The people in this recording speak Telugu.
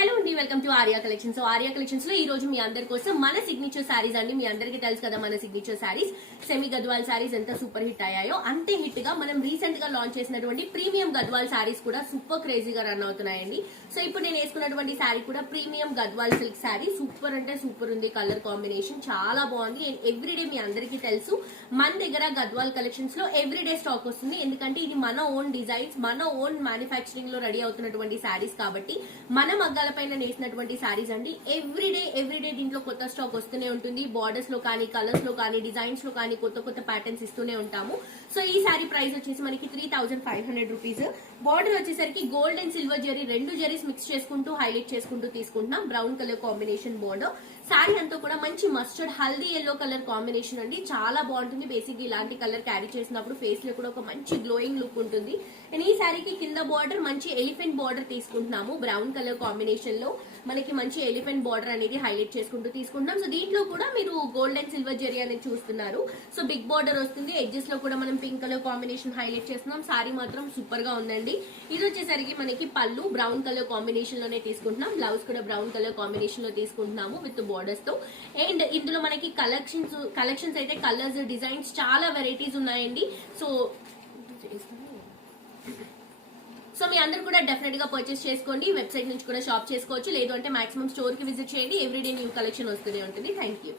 హలో అండి, welcome to Arya collection. So Arya collections లో ఈ రోజు మీ అందరి కోసం మన సిగ్నేచర్ శారీస్ అండి. మీ అందరికీ తెలుసు కదా, మన సిగ్నేచర్ శారీస్ సెమీ గద్వాల్ శారీస్ ఎంత సూపర్ హిట్ అయ్యాయో, అంతే హిట్ గా మనం రీసెంట్ గా లాంచ్ చేసినటువంటి ప్రీమియం గద్వాల్ శారీస్ కూడా సూపర్ క్రేజీగా రన్ అవుతున్నాయండి. సో ఇప్పుడు నేను వేసుకున్నటువంటి శారీ కూడా premium Gadwal silk sari. Super అంటే సూపర్ ఉంది, కలర్ కాంబినేషన్ చాలా బాగుంది. అండ్ ఎవ్రీడే మీ అందరికీ తెలుసు మన దగ్గర గద్వాల్ కలెక్షన్స్ లో ఎవ్రీడే స్టాక్ వస్తుంది. ఎందుకంటే ఇది మన ఓన్ డిజైన్స్, మన ఓన్ మ్యానుఫ్యాక్చరింగ్ లో రెడీ అవుతున్నటువంటి శారీస్ కాబట్టి మన మగ్గాల పైన నేసినటువంటి శారీస్ అండి. ఎవ్రీడే దీంట్లో కొత్త స్టాక్ వస్తూనే ఉంటుంది. బార్డర్స్ లో కానీ, కలర్స్ లో కానీ, డిజైన్స్ లో కానీ కొత్త కొత్త ప్యాటర్న్స్ ఇస్తూనే ఉంటాము. సో ఈ శారీ ప్రైస్ వచ్చేసి మనకి 3500 రూపీస్. బార్డర్ వచ్చేసరికి గోల్డ్ అండ్ సిల్వర్ జరీ, రెండు జరీస్ మిక్స్ చేసుకుంటూ హైలైట్ చేసుకుంటూ తీసుకుంటున్నాం. Brown colour combination border. Sari అంతా కూడా మంచి mustard haldi yellow colour combination అండి. చాలా బాగుంటుంది. బేసిక్ ఇలాంటి కలర్ క్యారీ చేసినప్పుడు ఫేస్ లో కూడా ఒక మంచి గ్లోయింగ్ లుక్ ఉంటుంది. అండ్ ఈ శారీకి కింద బార్డర్ మంచి ఎలిఫెంట్ బార్డర్ తీసుకుంటున్నాము. బ్రౌన్ కలర్ కాంబినేషన్ లో మనకి మంచి ఎలిఫెంట్ బార్డర్ అనేది హైలైట్ చేసుకుంటూ తీసుకుంటున్నాం. సో దీంట్లో కూడా మీరు గోల్డ్ అండ్ సిల్వర్ జరీ అనేది చూస్తున్నారు. సో బిగ్ బార్డర్ వస్తుంది. ఎడ్జెస్ లో కూడా మనం పింక్ కలర్ కాంబినేషన్ హైలైట్ చేస్తున్నాం. శారీ మాత్రం సూపర్ గా ఉందండి. ఇది వచ్చేసరికి మనకి పళ్ళు బ్రౌన్ కలర్ కాంబినేషన్ లోనే తీసుకుంటున్నాం. బ్లౌజ్ కూడా బ్రౌన్ కలర్ కాంబినేషన్ లో తీసుకుంటున్నాము విత్ బోర్డర్స్ తో. అండ్ ఇందులో మనకి కలెక్షన్స్ అయితే కలర్స్, డిజైన్స్ చాలా వెరైటీస్ ఉన్నాయండి. సో మీ అందరూ కూడా డెఫినెట్ గా పర్చేస్ చేసుకోండి. వెబ్సైట్ నుంచి కూడా షాప్ చేసుకోవచ్చు. లేదు అంటే మాక్సిమం స్టోర్ కి విజిట్ చేయండి. ఎవ్రీడే న్యూ కలెక్షన్ వస్తూనే ఉంటుంది. Thank you.